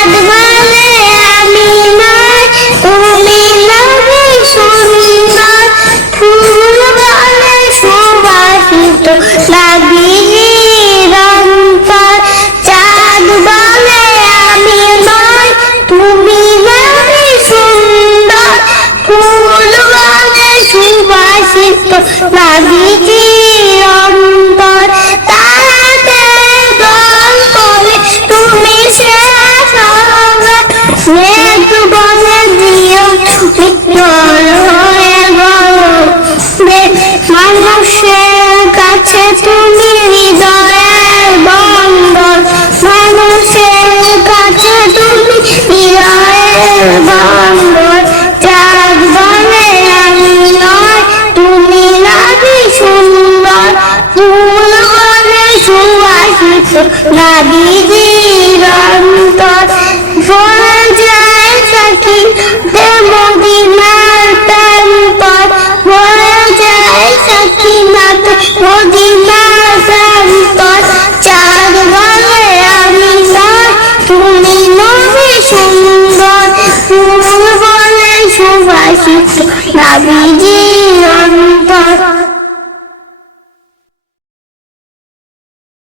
চাঁদ বলে আমি নয় তুমি নবী সুন্দর, ফুল বলে সুবাসিত নবীজির অন্তর। চাঁদ বলে আমি নয় তুমি নবী সুন্দর, ফুল বলে সুবাসিত নবীজির অন্তর। তারাতে দল করে তুমি শেষ হবে, মেঘ বনে দিও বিকল হয়ে গলে। মানুষের কাছে তুমি হৃদয়ের বন্দর, মানুষের কাছে তুমি হৃদয়ের বন্দর। চাঁদ বলে আমি নয় তুমি নবী সুন্দর, ফুল বলে সুবাসিত নবীজির অন্তর। ভরে যায় সাকিনাতে মদিনার প্রান্তর, ভরে যায় সাকিনাতে মদিনার প্রান্তর। চাঁদ বলে আমি নয় তুমি নবী সুন্দর, ফুল বলে সুবাসিত নবীজির অন্তর।